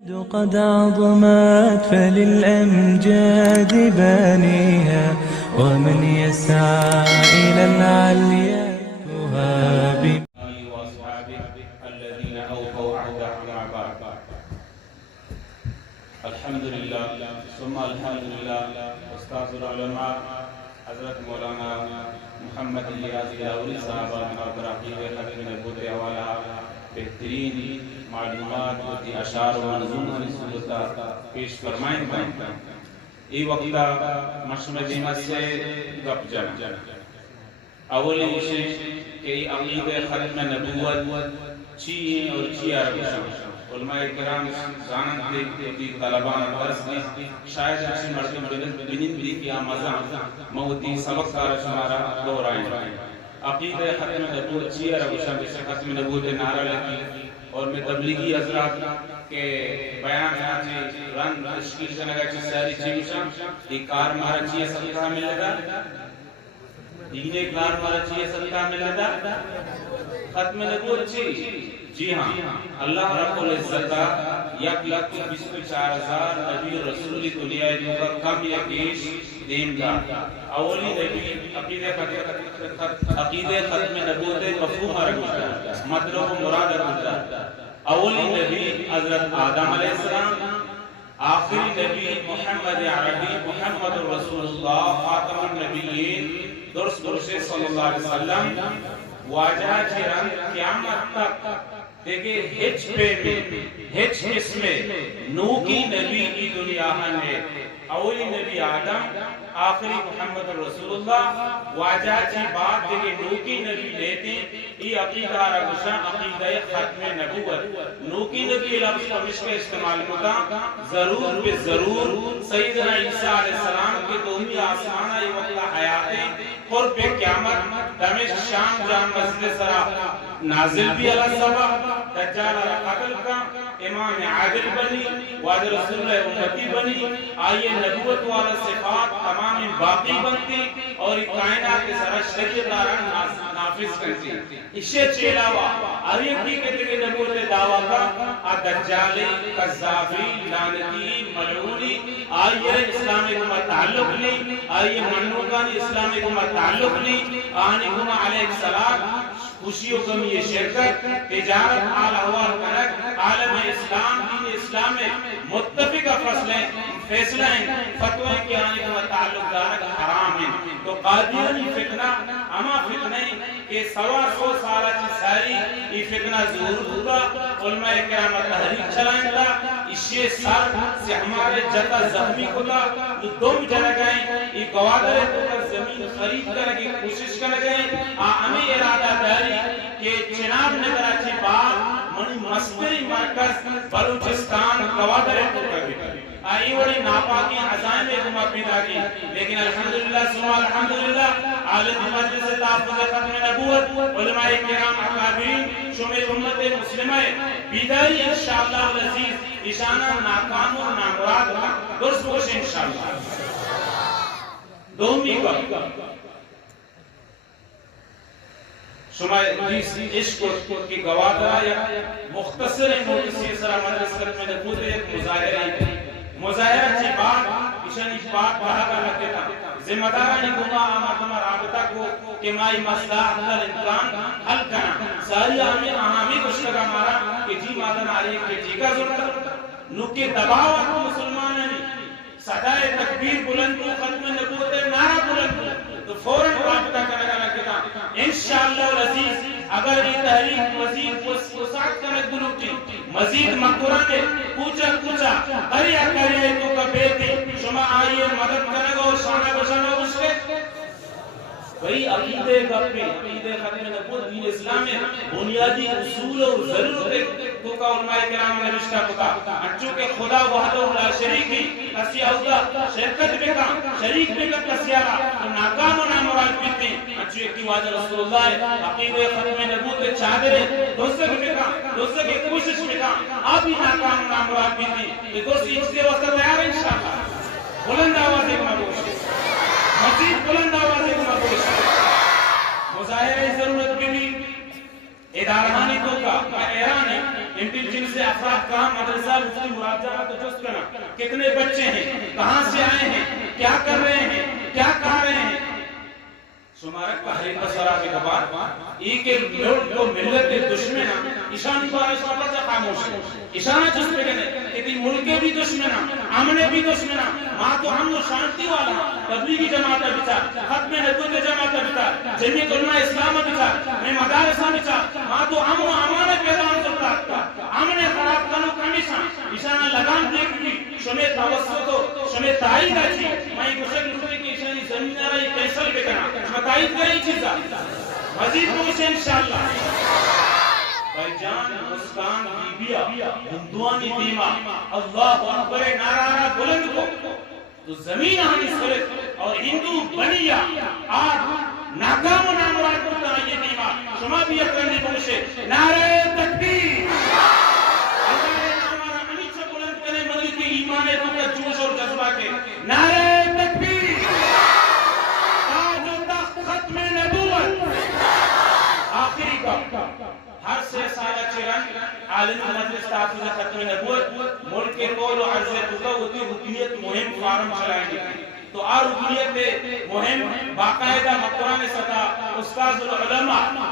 قد عظمت فللأمجاد بانيها ومن يسعى إلى العليا تهاب وأصحابه الذين أوفوا عهدهم مع بعض. الحمد لله ثم الحمد لله. استاذ العلماء حضرت مولانا محمد الیاس لاہوری صاحب ابراہیم خاتم نبوت والا بہترین معلومات ہوتی اشعار و منظوم صورتہ پیش فرمائیں گے. ای وقتہ مشمع جمعت سے گپ جنا اولی وشی کہ عقیدہ ختم نبوت چی اور چی عربی علماء کرام زانت دیکھتی طلبان درس دی شاید اچھی مرتب بنین دی کیا مزہ موتی سبق سارا شمارا دور آئیں. عقیدہ ختم نبوت چی عربی سے ختم نبوت نعرہ لگی اور میں تبلیغی حضرات کے بیان چاہتے رن تشکیل جنگا چی ساری چیوشا ایک کار مارا چیئے صدقہ مل لگا دینے کار مارا چیئے صدقہ مل لگا ختم نبوت چی. جی ہاں اللہ رب العزت یک لکھ 24,000 نبی رسولی دنیا کا کم یا بیش دین کا اولی نبی عقیدہ ختم نبوت مفہوم عربی مطلب مراد عربی. اولی نبی حضرت آدم علیہ السلام، آخری نبی محمد عربی محمد رسول اللہ خاتم النبیین درست درشے صلی اللہ علیہ وسلم واجہ چیران قیامت تک دیکھیں ہچ پہ میں ہچ اس میں نو کی نبی کی دنیا ہے. اولی نبی آدم، آخری محمد رسول اللہ واجہ چی بات دیکھیں نو کی نبی لیتے یہ عقیدہ رگشا عقیدہ ختم نبوت. نو کی نبی لفظ پمش کا استعمال ہوتا ضرور بے ضرور سیدنا عیسیٰ علیہ السلام کے دومی آسمانہ یہ وقت حیاتیں قرب قیامت دمشق شام جان مسجد سرا نازل بھی علیہ سبب دجال قتل کا امام عادل بنی وعد رسول اللہ امتی بنی آئیے نبوت والا صفات تمام باقی بنتی اور کائنات کے سرا شریعت داران نافذ کرتی. اسے چیلاوہ عریقی کہتے کہ نبوت دعویٰ کا دجالی قذافی لانتی ملعونی آئیے اسلامی کو تعلق لی آئیے منوکانی اسلامی کو تعلق لی آنی کو علیہ السلام خوشیوں کمی یہ شرکت تجارت آل احوال کرک عالم اسلام دین اسلام میں متفقہ فیصلہ ہیں فتویں کے آنے کا تعلق دارک حرام ہیں. تو قادیانی فتنہ اما فتنہ کہ 100 سالہ کی ساری یہ فتنہ ظہور ہوگا. علماء کرام تحریک چلائیں گا اسے سر سے ہمارے جتا زخمی ہوگا تو دم جنہ گئیں یہ گوادر تو زمین خرید کرنے کی کوشش کر گئے. ہمیں ارادہ داری کہ چناب نگراچی بات منی مستری مرکز بلوچستان گوادر تو کر گئے آئی وڑی ناپاکی عزائم اکمہ پیدا کی. لیکن الحمدللہ سمع الحمدللہ عالم مجلس تحفظ ختم نبوت علماء کرام اکابرین شمع امت مسلمہ بیداری انشاءاللہ العزیز اشانہ ناکام و نامراد کا درست خوش انشاءاللہ. دومی کا شمع عشق کی گوادرہ یا مختصر موقعی سرہ مجلس ختم نبوت ایک مظاہرہ چی بات اشانی بات پڑھا کر لگتے تھا ذمہ دارانی گناہ آماتما رابطہ کو کہ مائی مسئلہ اندر امکان حل کرنا ساری آہامی کشتگا مارا کہ جی مادن آلیہ کے جی کا ضرورت نوکے دباو کو مسلمان نہیں صدای تکبیر بلند کو ختم نبوت نعرہ بلند تو فوراں رابطہ کرنا لگتے تھا. انشاءاللہ العزیز اگر یہ تحریک مزید وسعت کرنے دلوٹی مزید مقبرانے کوچا کریا تو کا بیٹی شما آئیے مدد کرنے گا اور شانہ بشانہ اس کے بھئی عقیدہ گپے عقیدہ ختم نبوت دین اسلام میں بنیادی اصول اور ضرورت تو کا علماء کرام نے رشتہ ہوتا چونکہ خدا وحدہ لا شریک ہی کسیا ہوتا شرکت میں کا شریک میں کا کسیا تو ناکام و نامراد بیتے چونکہ کی واجہ رسول اللہ عقیدہ ختم نبوت چادرے دوستک میں کا دوستک ایک کوشش میں کا آپ ہی ناکام و نامراد بیتے دوست ایک سے وقت تیار ہے انشاءاللہ. بلند آواز ایک مبوش مزید بلند آواز ایک مبوش مظاہرہ ضرورت بھی ادارانی تو کا ایران ہے انٹیلیجنس افراد کہاں مدرسہ مفتی مراد جان تو جست کرنا کتنے بچے ہیں کہاں سے آئے ہیں کیا کر رہے ہیں کیا کہہ رہے ہیں شمارک پہلی بسرا کے دبار ایک ملک کو ملت کے دشمنہ اشانی بارش واپس جا خاموش ہے اشانہ جس پہ کہنے کہ ملکے بھی دشمنہ امنے بھی دشمنہ ماں تو ہم و شانتی والا تبلیغی جماعت بچار ختم نبوت جماعت بچار جمعیت علماء اسلام بچار میں مدارسہ بچار ماں تو ہم و امان پیغام سلطا امنے خراب کنو کمیشن اشانہ لگان دیکھ بھی شمی توسطو شمی تائید آچی میں کشک لکھنے کی اشانی زمین آرائی کیسل پہ کنا تائید کریں چیزا مزید پوچھیں انشاءاللہ بھائی جان مسکان بیبیا ہندوانی دیما اللہ اکبر نارا بلند کو تو زمین ہمیں سرت اور ہندو بنیا آج ناکام و نامراد کرتا ہے یہ دیما شما بھی اکرمی پوچھے نعرہ تکبیر اللہ نے ہمارا امیت سے بلند کرے ملک کے ایمان کا جوش اور جذبہ کے نعرہ تکبیر ختم نبوت آخری کا ہر سے سالہ چرن عالم مجلس تحفظ ختم نبوت ملک کے قول و عرض تقوتی حکمیت مہم فارم چلائیں گے تو آر حکمیت مہم باقاعدہ مقران سطح استاذ العلماء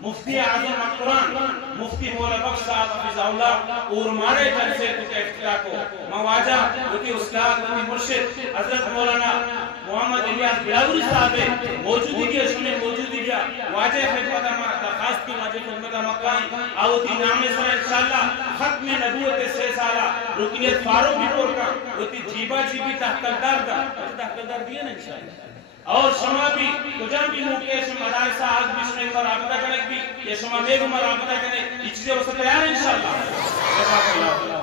مفتی اعظم مقران مفتی مولا بخش صاحب حفظ اللہ اور مارے جلسے کے افتتاح کو مواجہ ہوتی استاد ہوتی مرشد حضرت مولانا محمد الیاس بلاوری صاحب موجودی کے سنے موجودی کیا واجہ خدمت درخواست کی واجہ خدمت مقام آوتی نام سر انشاءاللہ ختم نبوت سے سالہ رکنیت فاروق بھی پورکا ہوتی جیبا جیبی تحقیقدار دا تحقیقدار دیا نا انشاءاللہ اور شما بھی کجا بھی موقع شما مدارسہ آج بھی شما ایک بار رابطہ کرنے بھی یا شما میگو رابطہ کرنے یہ چیزیں وہ سب تیار ہیں انشاءاللہ